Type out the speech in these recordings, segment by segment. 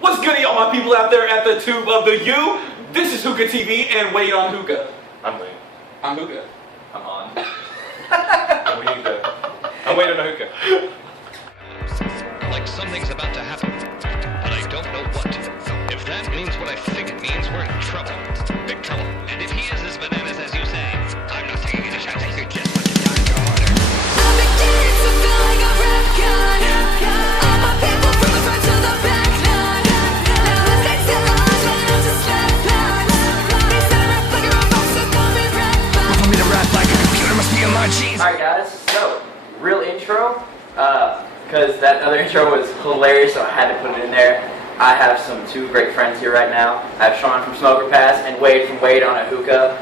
What's goody, all my people out there at the tube of the U? This is Hookah TV and Wait on Hookah. I'm waiting. I'm Hookah. I'm on. I'm waiting on Hookah. Like something's about to happen, but I don't know what. If that means what I think it means, we're in trouble. Big trouble. And if he is as bananas as you say, I'm not taking any chances. You're just looking down your order. I'm beginning to feel like a rap gun. All my people from the front to the back line. Now it's like still on, but I'm just like blind. They said I rap like a robot, so call me rap bomb. For me to rap like a computer must be on my jeans. Alright guys, so, real intro, because that other intro was hilarious, so I had to put it in there. I have two great friends here right now. I have Sean from Smoker Pass and Wade from Wade on a Hookah.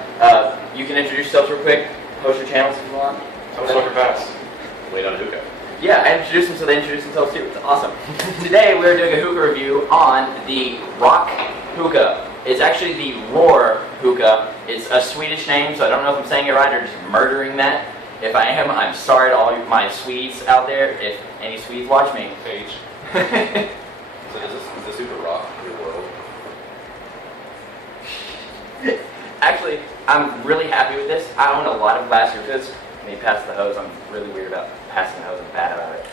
You can introduce yourselves real quick, post your channels if you want. I'm Smoker Pass. Wait on Hookah. Yeah, I introduced them so they introduced themselves too. It's awesome. Today we're doing a hookah review on the Rock Hookah. It's actually the Rör Hookah. It's a Swedish name, so I don't know if I'm saying it right or just murdering that. If I am, I'm sorry to all my Swedes out there. If any Swedes watch me. Page. So is this super rock your world? Actually, I'm really happy with this. I own a lot of glass hookahs. Let me pass the hose. I'm really weird about passing the hose. I'm bad about it.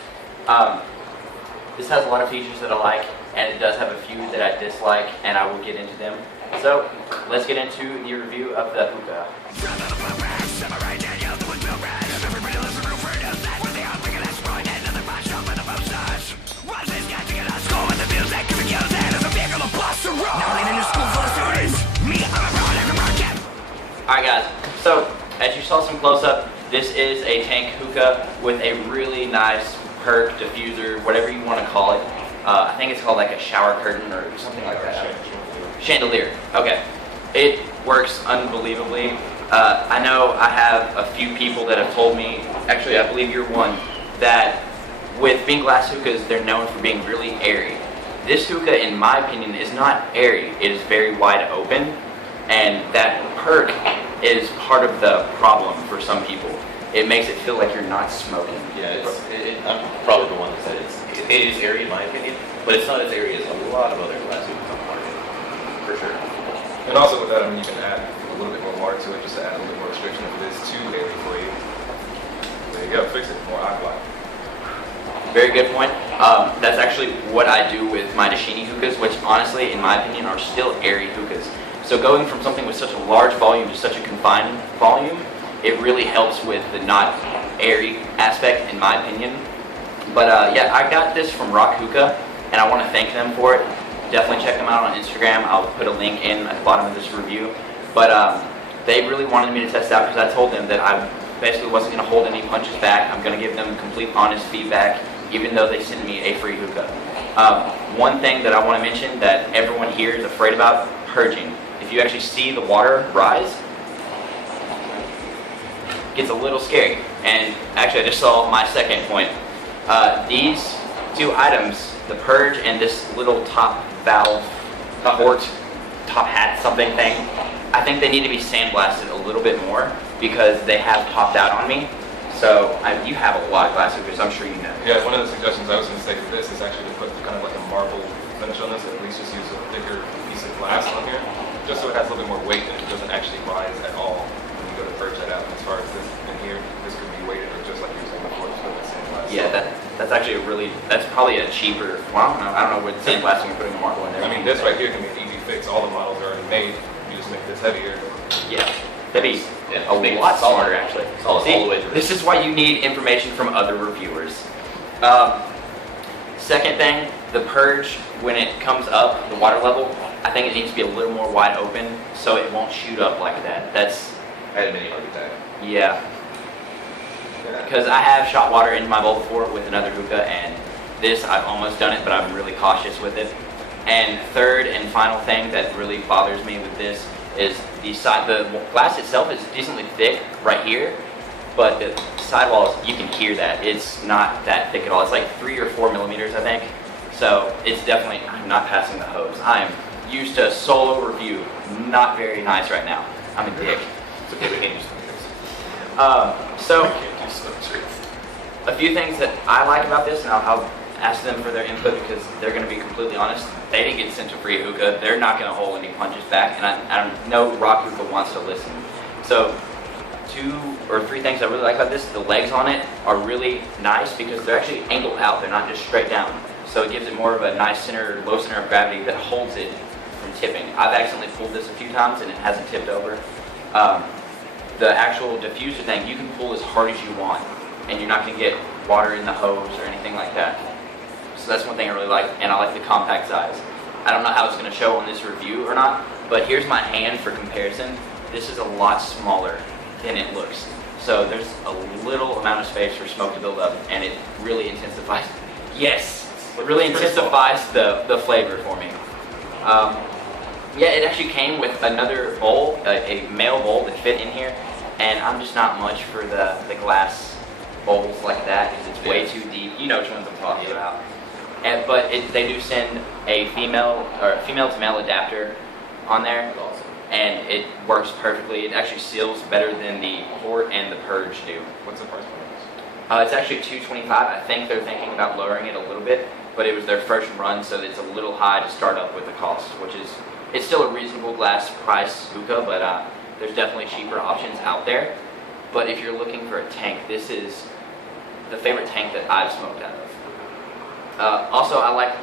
This has a lot of features that I like, and it does have a few that I dislike, and I will get into them. So, let's get into the review of the hookah. Alright guys, so as you saw some close-up, this is a tank hookah with a really nice perk, diffuser, whatever you want to call it. I think it's called like a shower curtain or something like that. Chandelier. Okay. It works unbelievably. I know I have a few people that have told me, actually I believe you're one, that with being glass hookahs, they're known for being really airy. This hookah, in my opinion, is not airy. It is very wide open, and that perk is part of the problem for some people. It makes it feel like you're not smoking. Yeah, I'm probably the one that said it is airy in my opinion, but it's not as airy as a lot of other glass hookahs on the market, for sure. And also with that, I mean, you can add a little bit more water to it, just to add a little bit more restriction if it is too airy for you. There you go, fix it, more aqua. Very good point. That's actually what I do with my Nishini hookahs, which honestly, in my opinion, are still airy hookahs. So going from something with such a large volume to such a confined volume, it really helps with the not airy aspect, in my opinion. But yeah, I got this from Rock Hookah, and I want to thank them for it. Definitely check them out on Instagram. I'll put a link in at the bottom of this review. But they really wanted me to test it out because I told them that I basically wasn't going to hold any punches back. I'm going to give them complete honest feedback, even though they sent me a free hookah. One thing that I want to mention that everyone here is afraid about, purging. If you actually see the water rise, it gets a little scary. And actually I just saw my second point. These two items, the purge and this little top valve, top hat something thing, I think they need to be sandblasted a little bit more because they have popped out on me. So you have a lot of glass hookahs, I'm sure you know. Yeah, one of the suggestions I was going to say for this is actually to put kind of like a marble finish on this, or at least just use a thicker piece of glass on here, just so it has a little bit more weight and it doesn't actually rise at all when you go to purge that out. As far as this in here, this could be weighted or just like you were saying before, just put that sandblast. Yeah, that's actually that's probably a cheaper, well, I don't know what sandblasting you're putting the marble in there. I mean, this right here can be an easy fix. All the models are already made. You just make this heavier. Yeah, that'd be a lot smarter actually. All the way through. This is why you need information from other reviewers. Second thing, the purge, when it comes up, the water level, I think it needs to be a little more wide open so it won't shoot up like that. That's... I had a mini heart attack. Yeah. Because I have shot water into my bowl before with another hookah, and this, I've almost done it, but I'm really cautious with it. And third and final thing that really bothers me with this is the glass itself is decently thick right here, but the sidewalls, you can hear that. It's not that thick at all. It's like 3 or 4 millimeters, I think. So it's definitely, I'm not passing the hose. I'm used to a solo review. Not very nice right now. I'm a dick. It's okay, we can't use So, a few things that I like about this, and I'll ask them for their input because they're going to be completely honest. They didn't get sent a free hookah. They're not going to hold any punches back, and I know Rock Hookah wants to listen. So 2 or 3 things I really like about this: the legs on it are really nice because they're actually angled out. They're not just straight down. So it gives it more of a nice low center of gravity that holds it from tipping. I've accidentally pulled this a few times and it hasn't tipped over. The actual diffuser thing, you can pull as hard as you want, and you're not going to get water in the hose or anything like that. So that's one thing I really like, and I like the compact size. I don't know how it's going to show on this review or not, but here's my hand for comparison. This is a lot smaller than it looks. So there's a little amount of space for smoke to build up, and it really intensifies. Yes, it really intensifies the flavor for me. Yeah, it actually came with another bowl, a male bowl that fit in here, and I'm just not much for the glass bowls like that because it's way too deep. You know which ones I'm talking about. But they do send a female to male adapter on there, and it works perfectly. It actually seals better than the Port and the Purge do. What's the price point? It's actually $225. I think they're thinking about lowering it a little bit, but it was their first run, so it's a little high to start up with the cost, which is, it's still a reasonable glass price hookah, but there's definitely cheaper options out there. But if you're looking for a tank, this is the favorite tank that I've smoked out of. Also, I like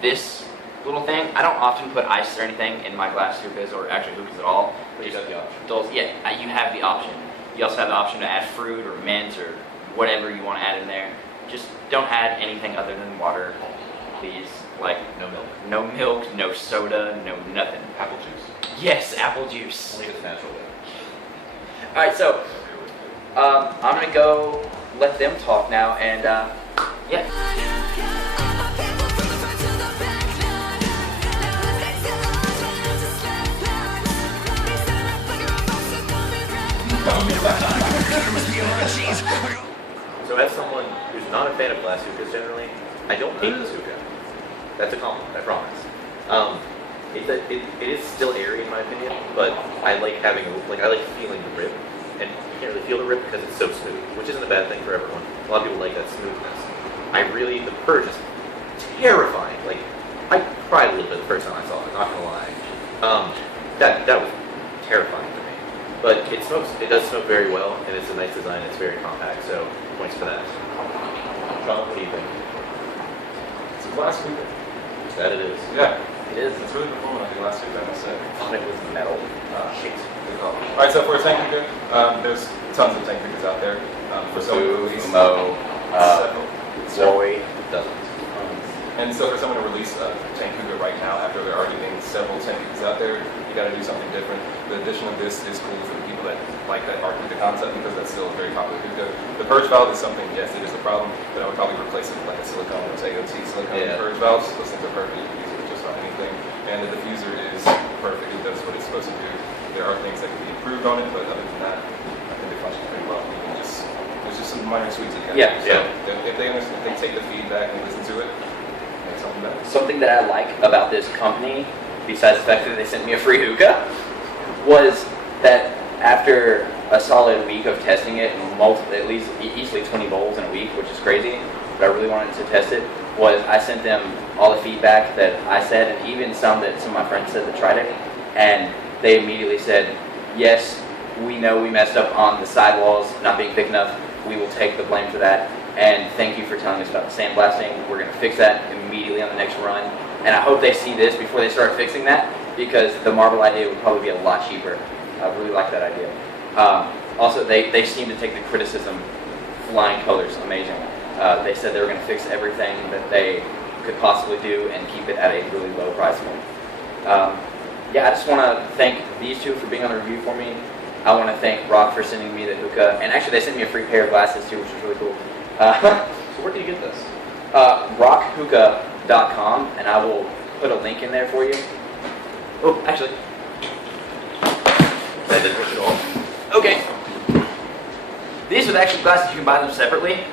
this little thing. I don't often put ice or anything in my glass hookahs, or actually hookahs at all. But you have the option. Yeah, you have the option. You also have the option to add fruit or mint or whatever you want to add in there. Just don't add anything other than water, please. Like No milk. no milk, no soda, no nothing. Apple juice. Yes, apple juice. Only if it's natural. All right, so I'm gonna go let them talk now, and yeah. So as someone who's not a fan of glass hookahs generally, I don't hate this hookah. That's a compliment, I promise. It is still airy in my opinion, but I like I like feeling the rip, and you can't really feel the rip because it's so smooth, which isn't a bad thing for everyone. A lot of people like that smoothness. The Purge is terrifying. Like, I cried a little bit the first time I saw it, not gonna lie. That was terrifying to me. But it does smoke very well, and it's a nice design, it's very compact, so points for that. John, what do you think? It's a glass hookah. That it is. Yeah. It is. It's really performing like a glass hookah, I must say. I thought it was metal. Shit. Good call. All right, so for a tank hookah, there's tons of tank hookahs out there. For someone to release Fumo, several. Dozens. And so for someone to release a tank hookah right now, after there already being several tank hookahs out there, you got to do something different. The addition of this is cool for the people that like that hard hookah concept because that's still a very popular hookah. The purge valve is something, yes, it is a problem, but I would probably replace it with like a silicone or AOT silicone purge valves. Those things are perfect. You can use it with just about anything. And the diffuser is perfect. It does what it's supposed to do. There are things that can be improved on it, but other than that, I think it functions pretty well. There's just some minor tweaks that you got to do. So if they take the feedback and listen to it, make something better. Something that I like about this company, besides the fact that they sent me a free hookah, was that after a solid week of testing it, at least easily 20 bowls in a week, which is crazy, but I really wanted to test it, was I sent them all the feedback that I said, and even some of my friends said that tried it, and they immediately said, yes, we know we messed up on the sidewalls not being thick enough. We will take the blame for that, and thank you for telling us about the sandblasting. We're going to fix that immediately on the next run, and I hope they see this before they start fixing that, because the marble idea would probably be a lot cheaper. I really like that idea. Also, they seem to take the criticism flying colors, amazing. They said they were going to fix everything that they could possibly do and keep it at a really low price point. Yeah, I just want to thank these two for being on the review for me. I want to thank Rock for sending me the hookah, and actually they sent me a free pair of glasses too, which was really cool. So where do you get this? rockhookah.com, and I will put a link in there for you. Oh, actually. That didn't push it all. Okay. These are the actual glasses. You can buy them separately.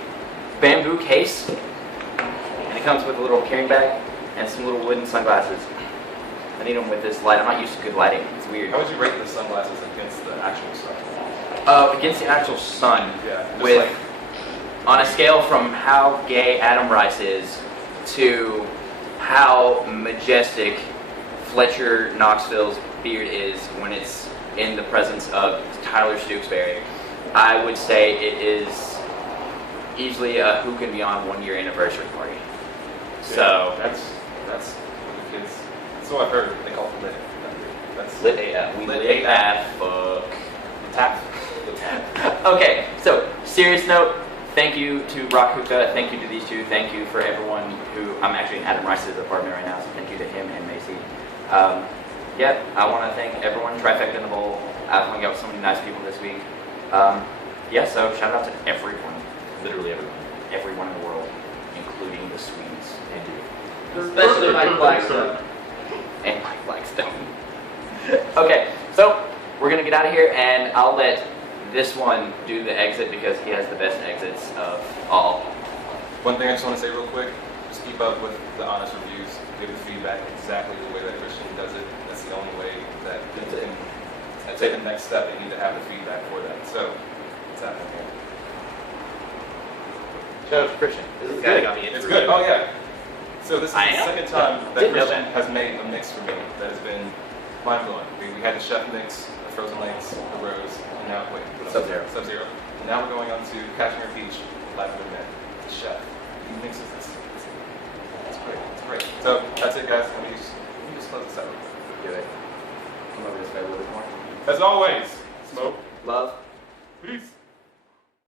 Bamboo case. And it comes with a little carrying bag and some little wooden sunglasses. I need them with this light. I'm not used to good lighting. It's weird. How would you rate the sunglasses against the actual sun? Against the actual sun, Yeah, just with like- on a scale from how gay Adam Rice is to how majestic Fletcher Knoxville's beard is when it's in the presence of Tyler Stooksberry, I would say it is easily a Who Can Be On 1 year anniversary party. So that's what the kids. So I've heard they call it lit. That's lit AF. We lit AF. Fuck. tap. Okay, so serious note. Thank you to Rock Hookah. Thank you to these two. Thank you for everyone who. I'm actually in Adam Rice's apartment right now, so thank you to him and Macy. Yeah, I want to thank everyone. Trifecta in the Bowl. I've hung out with so many nice people this week. Yeah, so shout out to everyone. Literally everyone. Everyone in the world, including the Swedes. Especially Mike Blackstone. And Mike Blackstone. Okay, so we're gonna get out of here, and I'll let this one do the exit because he has the best exits of all. One thing I just want to say real quick: just keep up with the honest reviews. Give the feedback exactly the way that Christian does it. That's the only way that they can take the next step. They need to have the feedback for that. So, what's happening here? Shout out to Christian. This is the guy that got me into It's good. Oh yeah. So this is I the am? second time that Didn't know Christian that. has made a mix for me that has been mind-blowing. We had the chef mix, the frozen lakes, the rose, and now wait, Sub-Zero. Sub-Zero. And now we're going on to Cashmere Beach, Lavender Man, the chef. He mixes this. It's great. It's great. So that's it, guys. Let me just close this out real quick. Do it. Come over this way a little bit more. As always, smoke. Love. Peace.